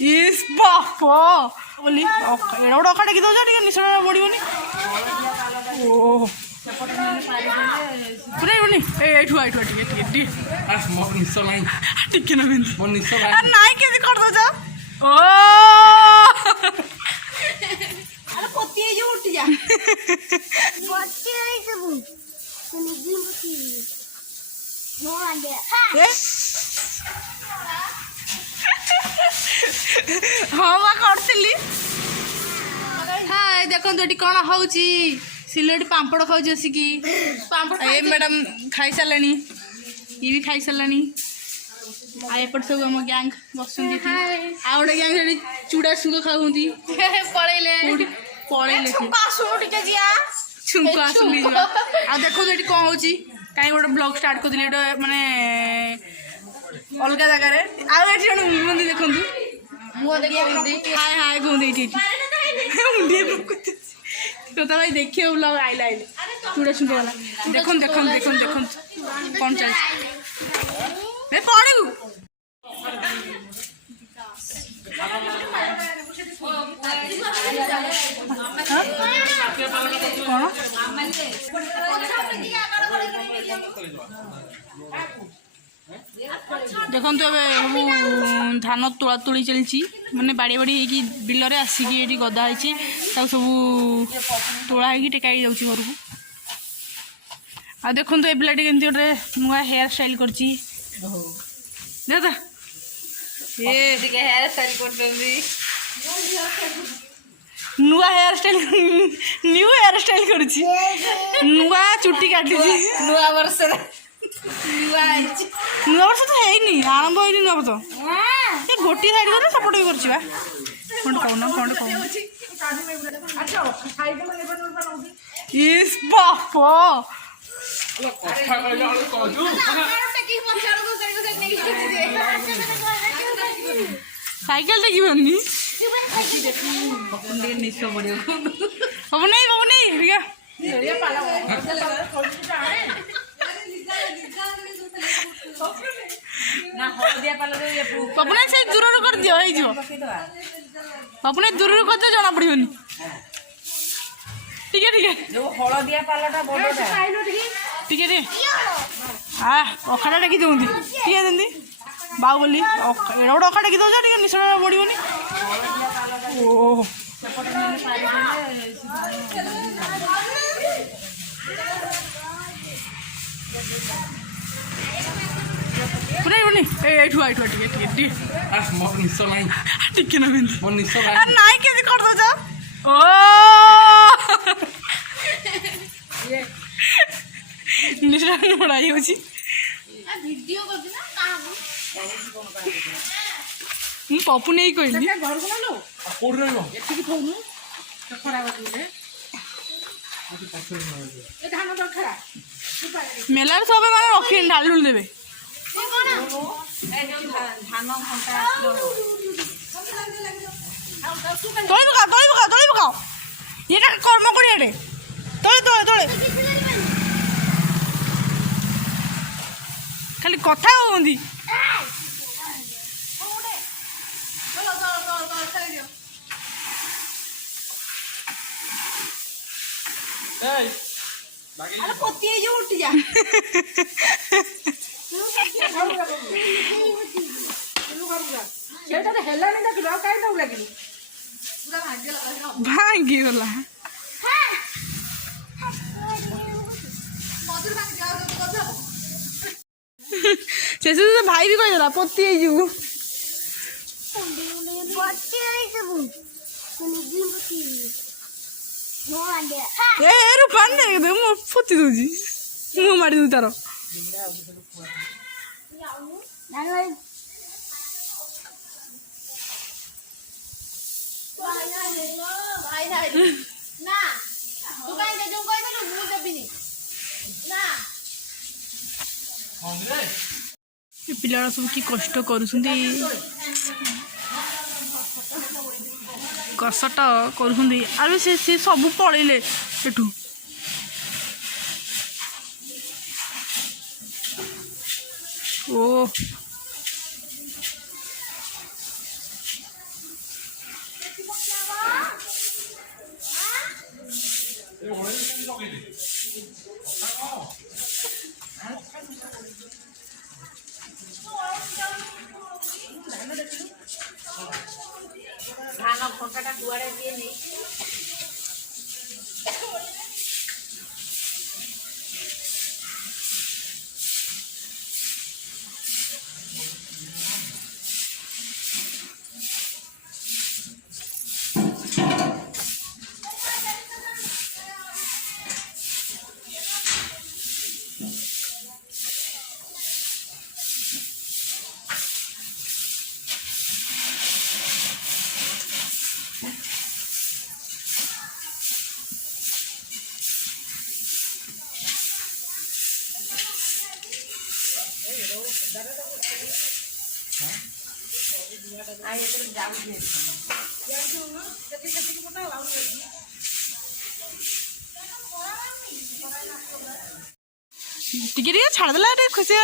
इस बापो बोली एड़ा गोटे अखा टेकी दौच टे निशा बढ़ोनी ओ पुरानी एठू आठू टे टिके ना नाई के कर दो ओ उठ जा हाँ करी हाय देखो ये कौन हूँ सिलेट पापड़ खाऊ बसिकी पापड़ ए मैडम खाई सारे ये भी खाई सारे आएपट सब आम गैंग बस आउ गए गैंग चूड़ा सुंग खाऊँ पलैले पलैले छुंक आसुली आ देखो ये कौन हो कहीं गोटे ब्लॉग स्टार्ट कर माने अलग जगार आउ देखो हाय हाय कहते तो भाई देखिए ब्लॉग आइला आइले चूड़ा छुंक वाला देखो देखो देखो देखो कौन चलते पड़ू देखो धान तोला तोड़ी चलती माने बाड़ी बाड़ी होगी बिलरे आसिकी गदा है सब तोड़ा हो टेकाई जाऊँ घर को आ देखो ये पिलाटी केमती गोटे नुआ हेयर स्टाइल कर नुआ hair style new hair style कर नुआ चुट्टी काटी नुआ वर्ष नुआ वर्ष तो है आरंभ होनी नुआ वर्ष ये गोटे साइड कर सपोर्ट भी कर इस बापो साइकिल देखी हम नहीं अपने से दूर कर दियो अपने दूर करते जना पड़ोनी ठीक है जो हलदिया पालटा बड़टा ठीक है हाँ अखाड़ा टेकी दूँ ठीक है दी बाहुबली एड़ा गोटे अखा टेकी दौच टे निशा बढ़ोनी ओ पुरानी एठू आठू टे ना नाई के कर दौच ओ निशा बड़ाई हो पपू नहीं कहली मेलार सब मैंने रखी ढाल ढुल देवे तली पकाओ ये कर्म करिए तले तले तले खाली कथा होती उठ जा भांगी गला से भाई भी कहीदेला पति रूपान फुति दूची मुँह मारी दू तार पिला सब कि कष्ट कर कसट कर सब पलैले एठू ओ टिके टिके छाड़देला खुशी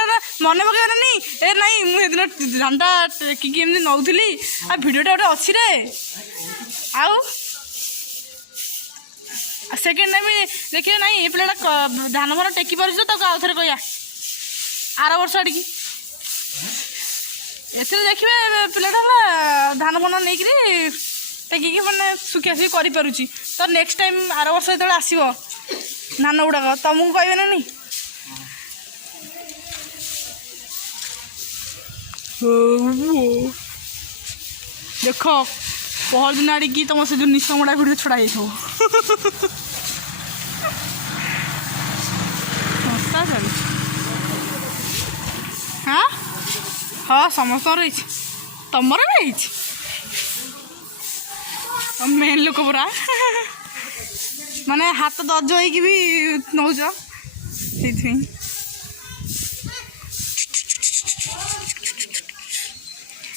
मन पकेगा नहीं ए नहीं मुझे धानटा टेकिकी एमती नौली आ भिडियोटा गोटे अच्छी रे आउ सेकेंड टाइम देखिए ना ये पिलाटा धान भर टेकी पार तो आउ थे कह आर वर्ष आड़िकी एथि देखिए पिलाटा धान फन नहीं टेकिकी मैंने सुखिया सुखी कर तो नेक्स्ट टाइम आर वर्ष जो आसो धान गुड़ाक तुमको कहबे ना नहीं देख पहर दिन आड़िकी तुम से जो निशमड़ा भिडियो छड़ा जाइए हाँ हाँ समस्त रही तुम रही मेन लोक पूरा माने हाथ दर्ज हो भी नौच से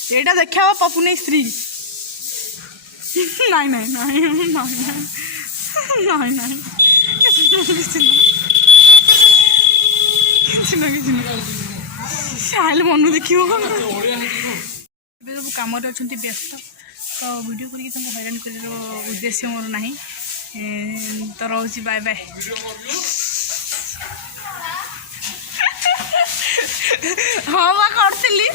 एटा देखा पपुनी स्त्री नहीं नहीं नहीं नहीं नहीं नहीं साल मन देख सब कम अच्छा व्यस्त तो वीडियो करके हैरान कर उद्देश्य मोर ना तो रोची बाय बाय हाँ करी